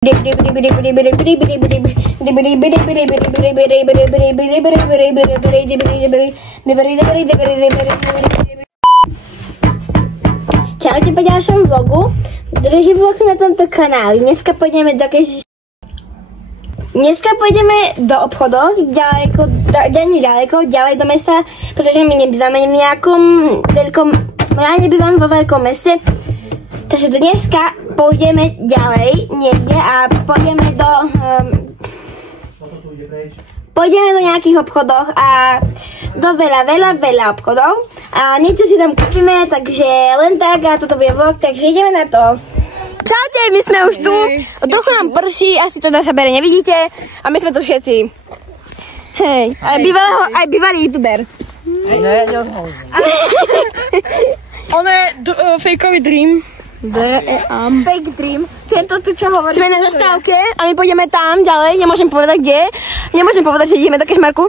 Čaute po ďalšom vlogu. Druhý vlog na tomto kanáli. Dneska pôjdeme do obchodov, ďalej do mesta, pretože my nebývame v nejakom veľkom, ja nebývam vo veľkom meste. Takže dneska pôjdeme ďalej niekde a pôjdeme do nejakých obchodov a do veľa obchodov a niečo si tam kúpime, takže len tak a toto bude vlog, takže ideme na to. Čaute, my sme už tu, trochu nám prší, asi to na sabere nevidíte a my sme tu všetci. Hej, aj bývalý youtuber. On je fejkový dream. Fake dream. Tento tu čo hovorí? Sme na zastávke a my pôjdeme tam ďalej, nemôžem povedať kde. Nemôžem povedať, že ideme do Kešmarku.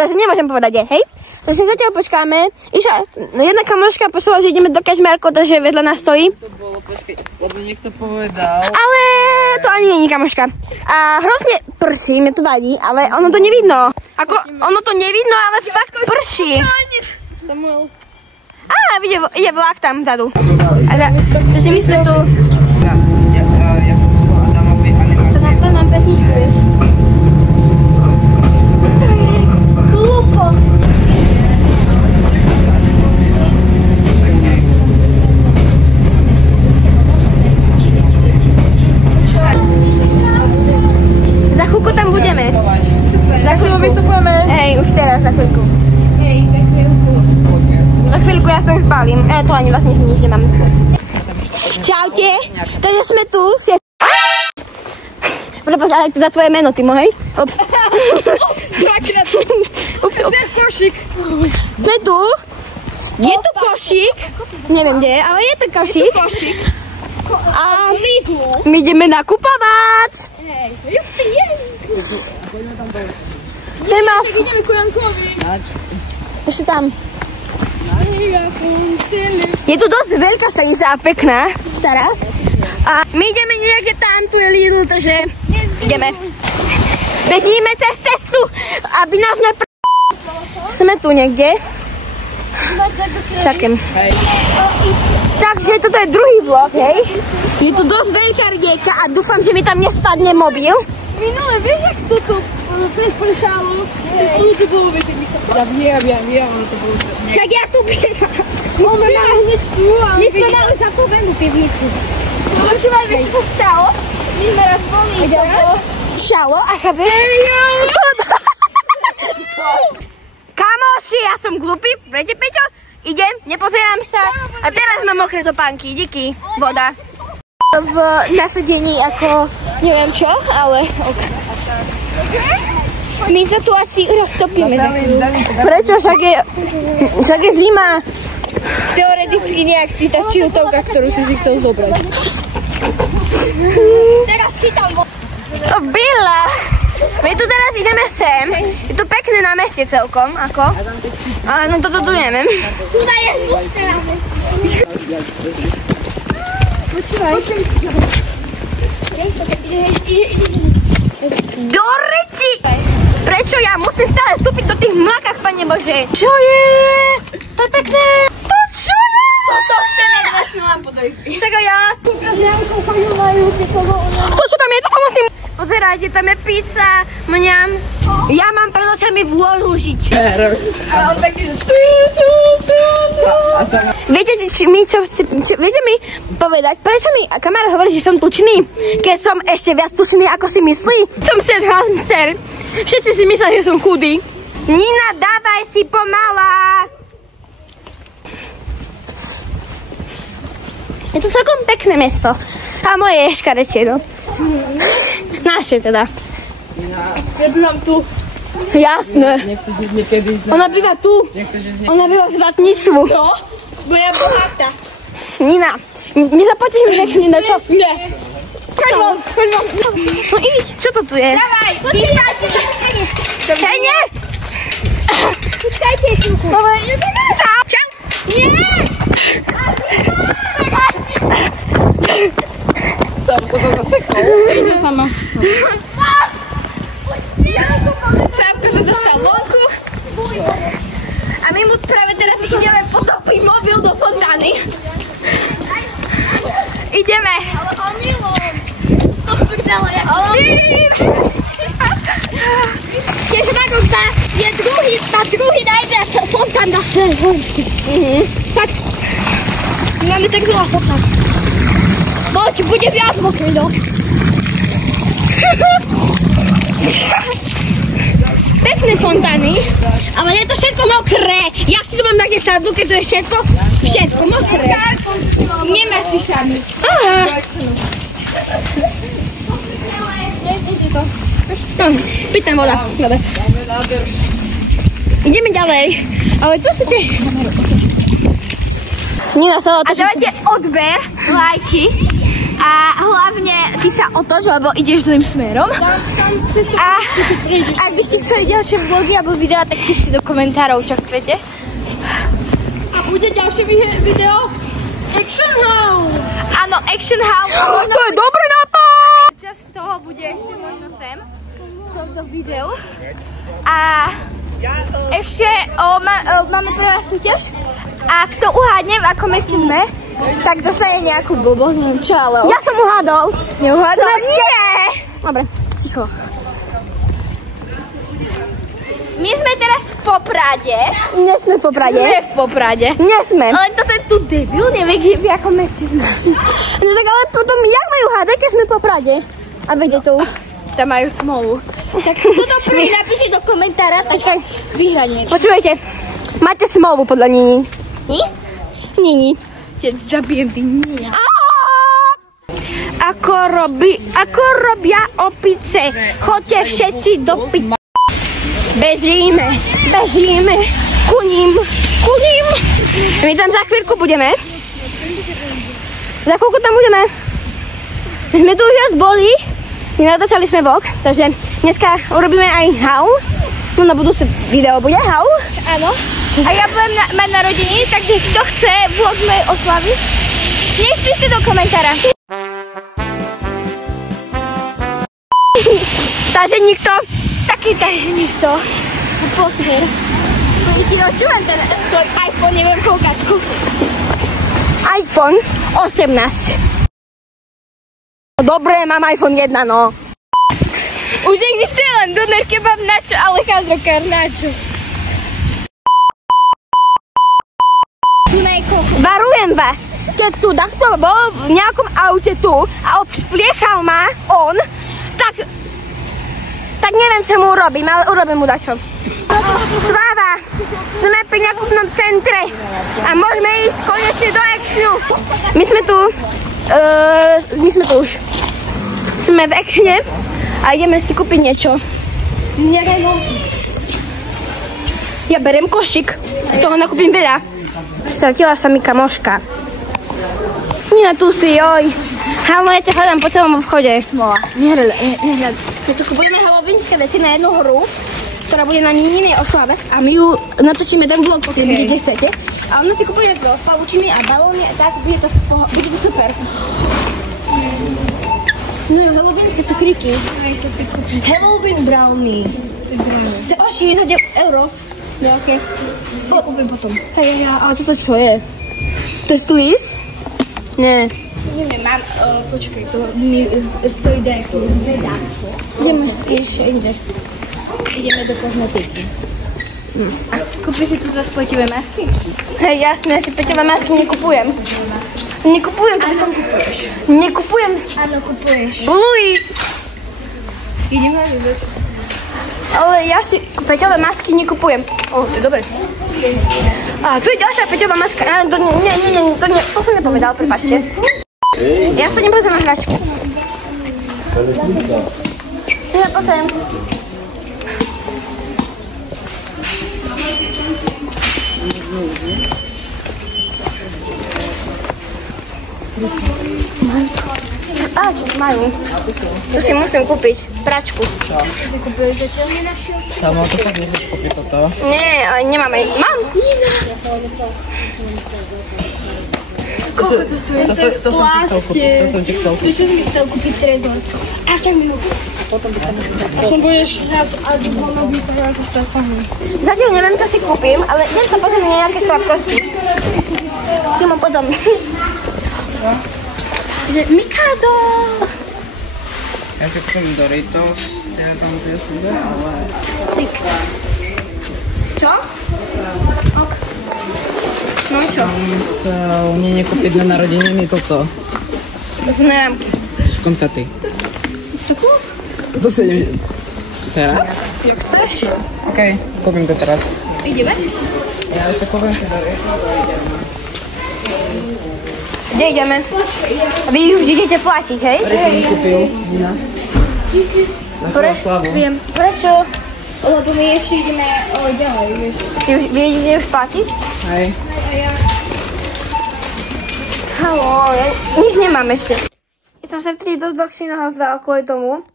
Takže nemôžem povedať kde, hej? Takže zatiaľ počkáme. Jedna kamoška poslala, že ideme do Kešmarku, takže vedľa nás stojí. To bolo, počkej, lebo niekto povedal. Ale to ani nie je kamoška. A hrozne prší, mne to vadí, ale ono to nevidno. Ono to nevidno, ale fakt prší. Samuel. Á, ide vlak tam vzadu. Takže my sme tu. Ja som poslala Adamovi animácie. To nám pesničku, vieš. To je hlúposť. Za chvíľku tam budeme. Za chvíľku vystupujeme. Hej, už teraz, za chvíľku. Za chvíľku ja sa spálim. To ani vlastne nič nemám. Čaute, takže sme tu. Prepáč, ale za tvoje meno, Timo, hej? Ups. Ups. Košík. Sme tu. Je tu košík. Neviem, kde je, ale je tu košík. A my ideme nakupovať. Ideme ku Jankovi. Ešte tam. Je tu dosť veľká stanica a pekná, stará. A my ideme niekde tam, tu je Lidl, takže ideme. Bežíme cez cestu, aby nás Sme tu niekde. Čakám. Takže toto je druhý vlog, hej. Je tu dosť veľká rieka a dúfam, že mi tam nespadne mobil. Minule, vieš, jak toto pršalo? Tu bolo, vieš, jak by sa... Ja viem, ale to bolo... Však ja tu bývam. My sme hneď tu, ale... My sme mali zakúpenú pivnicu. Počúvaj, vieš, čo sa stalo? My sme raz boli, Šalo, a chápeš? Kamoši, ja som glupý, viete, Peťo? Idem, nepozerám sa. A teraz mám mokré topánky, díky, voda. V nasadení ako neviem čo, ale my sa tu asi roztopíme za chvíľu. Prečo? Však je zima. Teoreticky nejak ty tá čihutovka, ktorú si chcel zobrať. Teraz chytám Bila. My tu teraz ideme sem. Je tu pekné na meste celkom, ako? Ale no toto tu neviem. Tuda je husté na meste. Počúvaj. Do reči! Prečo ja musím stále vstúpiť do tých mlákach, Pane Bože? Čo je? To je pekné. To čo je? Toto chceme vlastne lampu do izby. Čakaj ja. To čo tam je? To sa musím... Pozerajte, tam je pizza. Mňam. Ja mám pred očami vôľu žiť. A on taký, že... Viete mi povedať, prečo mi kamarát hovorí, že som tučný, keď som ešte viac tučný, ako si myslí? Som hamster. Všetci si myslia, že som chudý. Nina, dávaj si pomala. Je to celkom pekné mesto. A moje je škarečie, no. Naše teda. Ja bývam tu. Jasné. Ona býva tu. Ona býva v zlatníctvu. No, bo ja bohatá. Nina, nezaplatíš mi niečo, Nina, čo? Nie. Choď von. No iď, čo to tu je? Dávaj, počkajte. Hej, nie! Počkajte, chvíľku. Čau. Čau. Nie! Sam sa to zasekol. Ide sama. Sábka sa dostal vonku. A my mu práve teraz ideme potopiť mobil do fontány. Ideme. Ale omylom. To prdele, jak tiež Magolka je tá druhý najviac fontán na Slovensku. Tak máme tak veľa fontán. Boť bude viac mokrý, no. Pekné fontány, ale je to všetko mokré. Ja si to mám také sadbu, keď to je všetko mokré. Nemá si sadbu. Aha. Ide to. No, pitná voda. Dobre. Ideme ďalej. Ale tu sú tiež... A dávajte odber, lajky. A hlavne ty sa otoč, lebo ideš zlým smerom. A ak by ste chceli ďalšie vlogy alebo videá, tak píšte do komentárov, čo chcete. A bude ďalšie video Action Haul. Áno, Action Haul. To je dobrý nápad! Časť z toho bude ešte možno sem, v tomto videu. A ešte máme pre vás súťaž. A kto uhádne, v akom meste sme, tak dostane nejakú blbosť, neviem čo, ale... Ja som uhádol. Neuhádol? Nie! Dobre, ticho. My sme teraz v Poprade. Nie sme v Poprade. Sme v Poprade. Nie sme. Ale toto je tu debil, nevie, v akom meste sme. No tak ale potom, jak majú hádať, keď sme v Poprade? A vede to už. Tam majú smolu. Tak toto prvý napíšte do komentára, tak vyhrať niečo. Počúvajte, máte smolu podľa Nini. Nie? Nini. Zabijem ty nie. Ako robia opice. Choďte všetci do Bežíme ku ním. My tam za chvíľku budeme. Za chvíľku tam budeme. My sme tu už raz boli. Nenatáčali sme vlog, takže dneska urobíme aj haul. No na budúce video bude haul. Áno. A ja budem mať narodeniny, takže kto chce vlog mojej oslavy, nech píše do komentára. Takže nikto? Taký nikto. Posmer. To ti rozčúvam ten tvoj iPhone, neviem koľkačku. iPhone 18. Dobre, mám iPhone 1, no. Už neexistuje len doner kebab, načo, Alejandro Kar, načo. Varujem vás, keď tu takto bol v nejakom aute tu a obspliechal ma on, tak neviem, čo mu urobím, ale urobím mu dačo. Sláva, sme pri nákupnom centre a môžeme ísť konečne do Actionu. My sme tu už. Sme v Actione a ideme si kúpiť niečo. Ja beriem košík, toho nakúpim veľa. Stratila sa mi kamoška. Nina, tu si, joj. Halno, ja ťa hľadám po celom obchode. Smola. Nehľad. My tu kupujeme halloweenské veci na jednu hru, ktorá bude na Nininej oslave a my ju natočíme ten vlog, pokiaľ vidíte chcete. A ona si kupuje pavučiny a balóny a tak bude to super. No jo, halloweenské cukríky. Halloween brownie. To je oši, za euro. No okej. To kúpim potom. Ale toto čo je? To je slis? Nie. Neviem, mám, počkaj, to mi stojí dajku. Ideme ešte inde. Ideme do kozmetiky. A kúpi si tu zase pleťové masky? Hej, jasné, si pleťové masky nekupujem. Nekupujem, to by som... Nekupujem. Áno, kupuješ. Bluey. Ideme na ľudec. Ale ja si peťové masky nekupujem. To je dobre. A tu je ďalšia peťová maska. To som nepovedal, prepáčte. Ja sa nepozriem na hračku. Ja pozriem. Čo tu majú? Tu si musím kúpiť pračku. Čo? Samo to fakt nechceš kúpiť toto? Nie, ale nemáme. Mám! Koľko to stojí? To som ti chcel kúpiť. Už som mi chcel kúpiť trezor. A však mi ho kúpiť. Aspoň budeš raz a ono by to ako sa fahne. Zatiaľ neviem, čo si kúpim, ale idem sa pozrieť na nejaké sladkosti. Ty mu potom. Že Mikado! Ja si kúpim Doritos, ja tam tie súde, ale... Sticks. Čo? No čo? Chcel mne nekúpiť na narodeniny toto. To sú náramky. Konfety. To sa idem... Teraz? Jak chceš? Okej, kúpim to teraz. Ideme? Ja ešte kúpim si Doritos a idem. Kde ideme? Vy už idete platiť, hej? Prečo mi kúpil, Nina? Na svoju slavu. Viem. Prečo? Lebo my ešte ideme ďalej, vieš. Vy idete už platiť? Hej. A ja... Haló, ja nič nemám ešte. Ja som sa vtedy dosť dlhšie nahozvala kvôli tomu,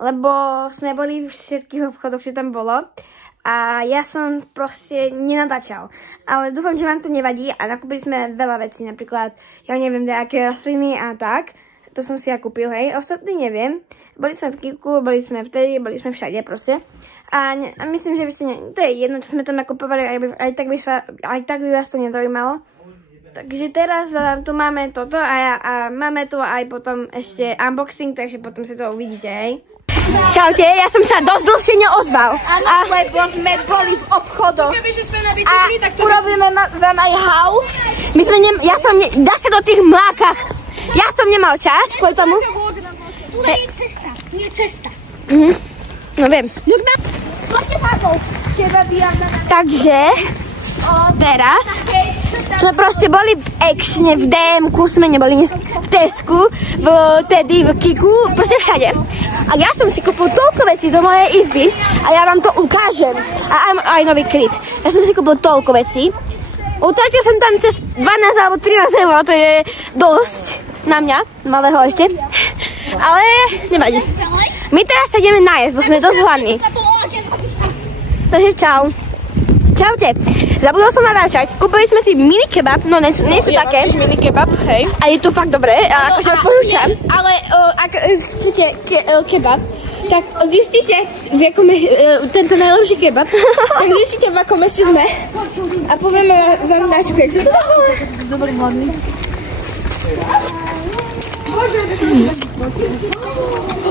lebo sme boli v všetkých obchodoch, čo tam bolo. A ja som proste nenatáčal. Ale dúfam, že vám to nevadí a nakúpili sme veľa vecí, napríklad, ja neviem, nejaké rastliny a tak. To som si ja kúpil, hej. Ostatní neviem. Boli sme v Kiku, boli sme vtedy, boli sme všade proste. A myslím, že by ste, to je jedno, čo sme tam nakupovali, aj tak by vás to nezaujímalo. Takže teraz tu máme toto a máme tu aj potom ešte unboxing, takže potom si to uvidíte, hej. Čaute, ja som sa dosť dlhšie neozval. Áno, lebo sme boli v obchodoch. Kebyže sme na bicykli, tak to... urobíme vám aj haul. My sme dá sa do tých mlákach. Ja som nemal čas, kvôli tomu. Tu je cesta, nie cesta. No viem. Poďte za mnou. Takže teraz sme proste boli v Actione, v DM-ku, sme neboli v Tesku, v Kiku, proste všade. A ja som si kúpil toľko vecí do mojej izby a ja vám to ukážem. A aj nový kryt. Ja som si kúpil toľko vecí. Utratil som tam cez 12 alebo 13 eur, to je dosť na mňa, malého ešte. Ale nevadí. My teraz sa ideme najesť, bo sme dosť hladní. Takže čau. Čaute. Zabudol som natáčať. Kúpili sme si mini kebab, no nie sú také. Mini kebab, hej. A je to fakt dobré, a akože odporúčam. Ale ak chcete kebab, tak zistite, v akom tento najlepší kebab, tak zistite, v akom meste sme. A povieme vám našu jak sa to tam bolo. Dobrý hladný.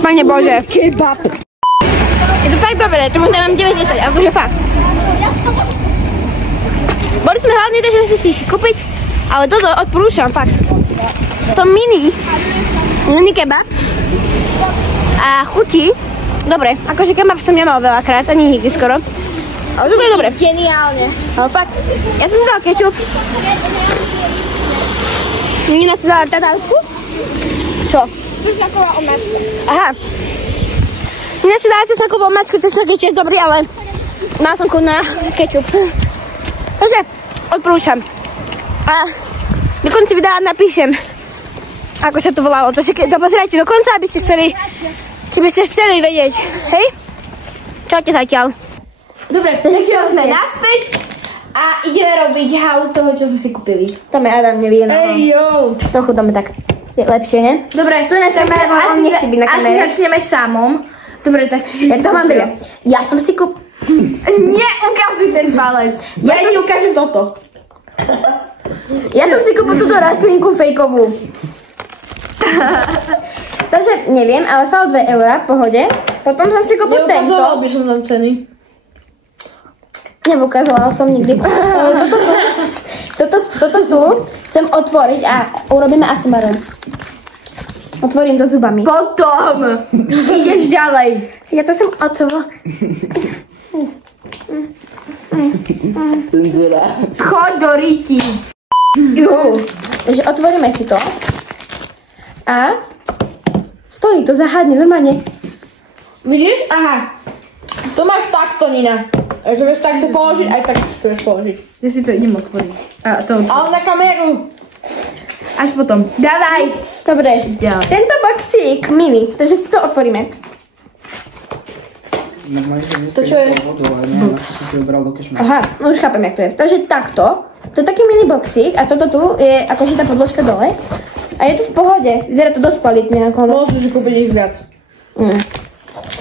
Pane Bože. Kebab. Je to fakt dobré, tomu dávam 9-10, akože fakt. Boli sme hladní, takže sme si išli kúpiť, ale toto odporúčam, fakt. To mini kebab a chutí, dobre, akože kebab som nemal veľakrát, ani nikdy skoro, ale toto je dobre. Geniálne. Ale fakt, ja som si dala kečup. Nina si dala tatársku? Čo? Cesnaková omáčka. Aha. Nina si dala cesnakovú omáčku, cesnak je tiež dobrý, ale mal som chuť na kečup. Takže odporúčam. A do konca videa napíšem, ako sa to volalo. Takže to pozerajte do konca, aby ste chceli vedieť. Hej? Čaute zatiaľ. Dobre, takže sme naspäť a ideme robiť haul toho, čo sme si kúpili. Tam je Adam, nevie na jo. Trochu dáme tak lepšie, ne? Dobre, tu je naša kamera, on nechce byť na kamere. Asi začneme samom. Dobre, tak ja to mám vedieť. Ja som si kúpil... Neukazuj ten palec. Ja ti ukážem toto. Ja som si kúpil túto rastlinku fejkovú. Takže neviem, ale stalo 2 eurá, pohode. Potom som si kúpil tento. Neukazoval by som tam ceny. Neukazovala som nikdy. Toto tu chcem otvoriť a urobíme ASMR. Otvorím to zubami. Potom ideš ďalej. Ja to chcem otvoriť. Cenzúra. Choď do riti. Takže otvoríme si to. A stojí to zahádne, normálne. Vidíš? Aha. To máš takto, Nina. Takže vieš takto položiť, aj tak to vieš položiť. Ja si to idem otvoriť. Ale na kameru. Až potom. Dávaj. Dobre. Tento boxík mini, takže si to otvoríme. Normálne, že To čo je? vodu, ale neviem, ako som si vybral do kešmera. Aha, no už chápem, jak to je. Takže takto, to je taký mini boxík a toto tu je akože tá podložka dole. A je to v pohode, vyzerá to dosť kvalitne. Môžeš kúpiť ich viac.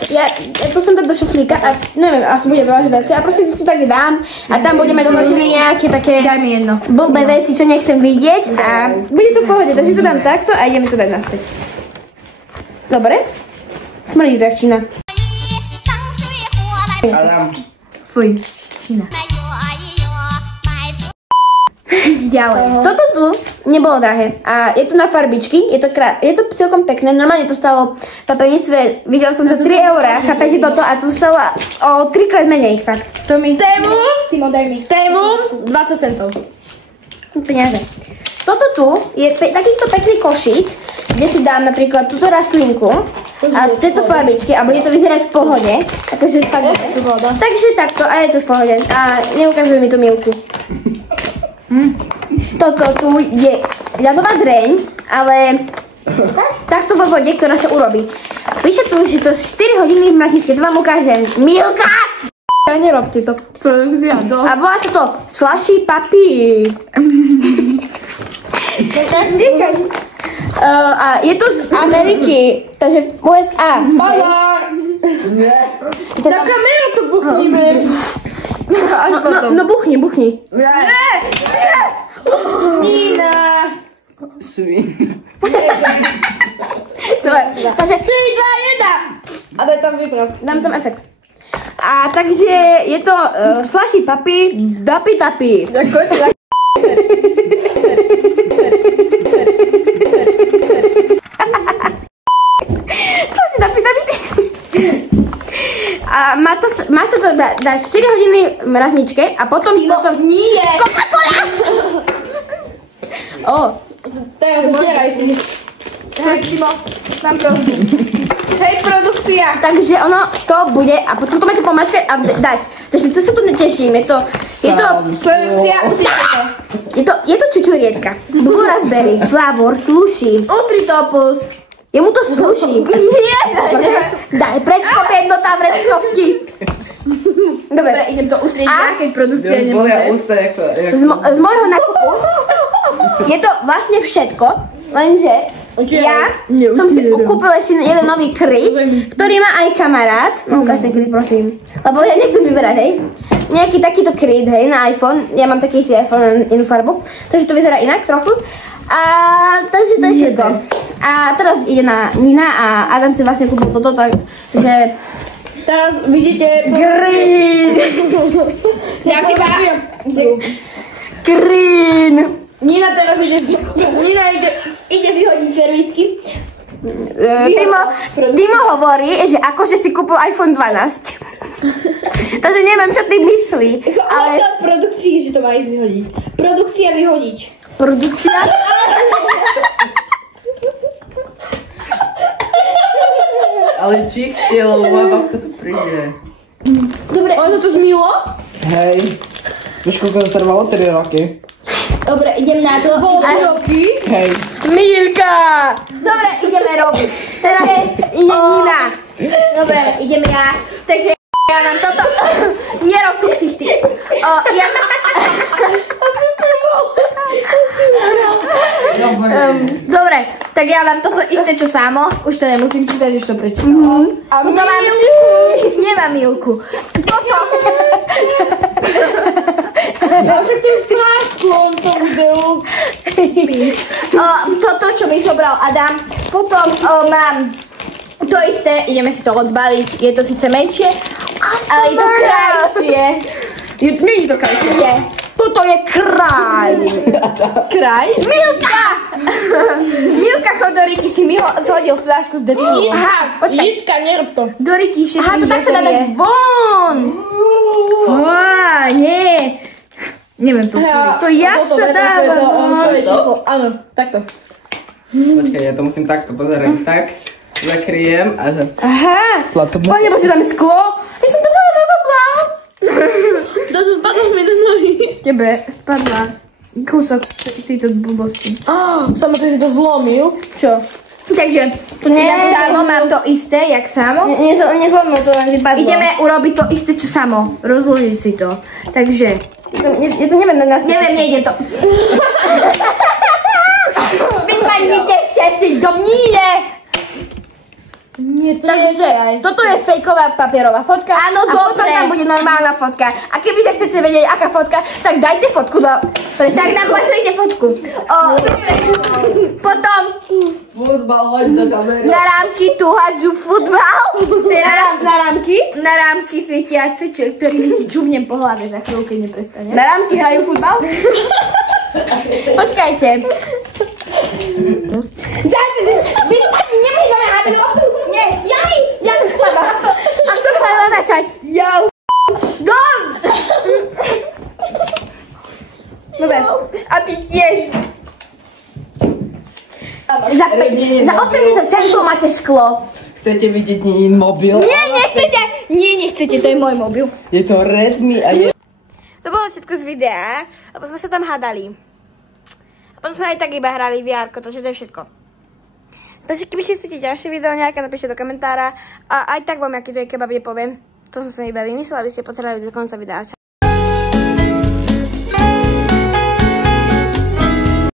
Ja to som tak do šuflíka a neviem, asi bude veľa veľké a proste si to tak dám a tam budeme doložili nejaké také Daj mi jedno. blbé veci, čo nechcem vidieť a bude to v pohode, takže to dám takto a ideme to dať naspäť. Dobre? Smrdí to jak Čína. Adam. Fuj, Čína. Ďalej. Toto tu nebolo drahé a je to na farbičky, je to celkom pekné, normálne to stalo, tá penisve, videla som za 3 eurá, chápete toto a to stalo o 3-krát menej, fakt. To mi Tému, Timo, daj mi. Tému 20 centov. Peniaze. Toto tu je takýto pekný košík, kde si dám napríklad túto rastlinku a tieto farbičky a bude to vyzerať v pohode, akože fakt dobre. Takže takto a je to v pohode a neukazuje mi to Milku. Toto tu je ľadová dreň, ale takto vo vode, ktorá sa urobí. Píše tu, že to 4 hodiny v mrazničke, to vám ukážem. Milka! Nerob ty to. A volá sa to slushy papi. A je to z Ameriky, takže v USA. Na kameru to buchníme. No buchni. Nina. Svin. Takže 3, 2, 1. A daj tam vyprast. dám tam efekt. A takže je to slushy papi, dapi tapi. A má sa to dať 4 hodiny v mrazničke a potom Nie. Coca-Cola! Teraz zbieraj si. Hej, Timo, mám prosbu. Hej, produkcia. Takže ono to bude a potom to máte pomačkať a dať. Takže to sa tu neteším, je to Produkcia, utrite to. je to čučorietka. Blue raspberry, flavor, sluší. Utri to, pus. Jemu to sluší. Nie. Daj predskop jednota v redkovky. Dobre, Dobre, idem to utrieť, A? keď produkcia Ja nemôže. bolia ústa, jak sa... z môjho nákupu je to vlastne všetko, lenže ja som si kúpila ešte jeden nový kryt, ktorý má aj kamarát. No ukáž ten kryt, prosím. Lebo ja nechcem vyberať, hej. Nejaký takýto kryt, hej, na iPhone. Ja mám taký si iPhone inú farbu, takže to vyzerá inak trochu. A takže to je všetko. A teraz ide na Nina a Adam si vlastne kúpil toto, takže... Teraz vidíte... Green! Ja si bavím. Green! Nina teraz Nina ide vyhodiť servítky. Timo hovorí, že akože si kúpil iPhone 12. Takže neviem, čo ty myslí. Ale to produkcii, že to má ísť vyhodiť. Produkcia vyhodiť. Produkcia? Ale čikšie, lebo moja babka tu príde. Dobre. Ono to zmilo? Hej. Vieš, koľko to trvalo? 3 roky. Dobre, idem na to. Roky? Hej. Milka! Dobre, ideme robiť. Teraz ide Nina. Dobre, idem ja. Takže ja mám toto. Nerob tu ksichty. Dobre, tak ja mám toto isté, čo samo. Už to nemusím čítať, už to prečítam. A to mám Milku. Nemám Milku. Toto. Však to je skrásko, on to videl. Toto, čo mi zobral Adam. Potom mám to isté, ideme si to odbaliť. Je to síce menšie, ale je to krajšie. Nie je to krajšie. Je. Toto je kraj. Kraj? Milka! Milka Chodoriky si mi zhodil fľašku s detívom. Aha, počkaj. Jitka, nerob to. Doriky, všetky Aha, to tak sa dá dať von. Nie. Neviem to. To ja sa dávam von. Áno, takto. Počkaj, ja to musím takto pozerať. Tak, zakryjem a že... Aha. Pane, bože, tam je sklo. Ja som to celé rozoblal. To spadlo mi do nohy. Tebe spadla kúsok z tejto blbosti. Samo ty si to zlomil. Čo? Takže, jak Samo, mám to isté, jak Samo. Neformou to len vypadlo. Ideme urobiť to isté, čo Samo. Rozložiť si to. Takže. Ja to neviem na nás. Neviem, nejde to. Vypadnite všetci do mníne! Nie, to Takže, toto je fejková papierová fotka. Áno, a potom dobre. tam bude normálna fotka. A keby sa chcete vedieť, aká fotka, tak dajte fotku do... Tak nám pošlite fotku. Potom Futbal, hoď do kamery. na rámky tu hádžu futbal. Teraz Na rámky? na rámky svietiace, ktorými ti čubnem po hlave za chvíľu, keď neprestane. Na rámky hrajú futbal? Počkajte. Nemôžeme hádať okruh. Nie, ja som skladal. A kto to má začať? Ja. Gol! Dobre. A ty tiež. Za 80 centov máte sklo. Chcete vidieť mobil? Nie, nechcete. Nie, nechcete, to je môj mobil. Je to Redmi a je... To bolo všetko z videa, lebo sme sa tam hádali. A potom sme aj tak iba hrali VR-ko, takže to je všetko. Takže keby si chcete ďalšie video nejaké, napíšte do komentára. A aj tak vám, aký to je kebab, poviem. To som sa iba vymyslela, aby ste pozerali do konca videa.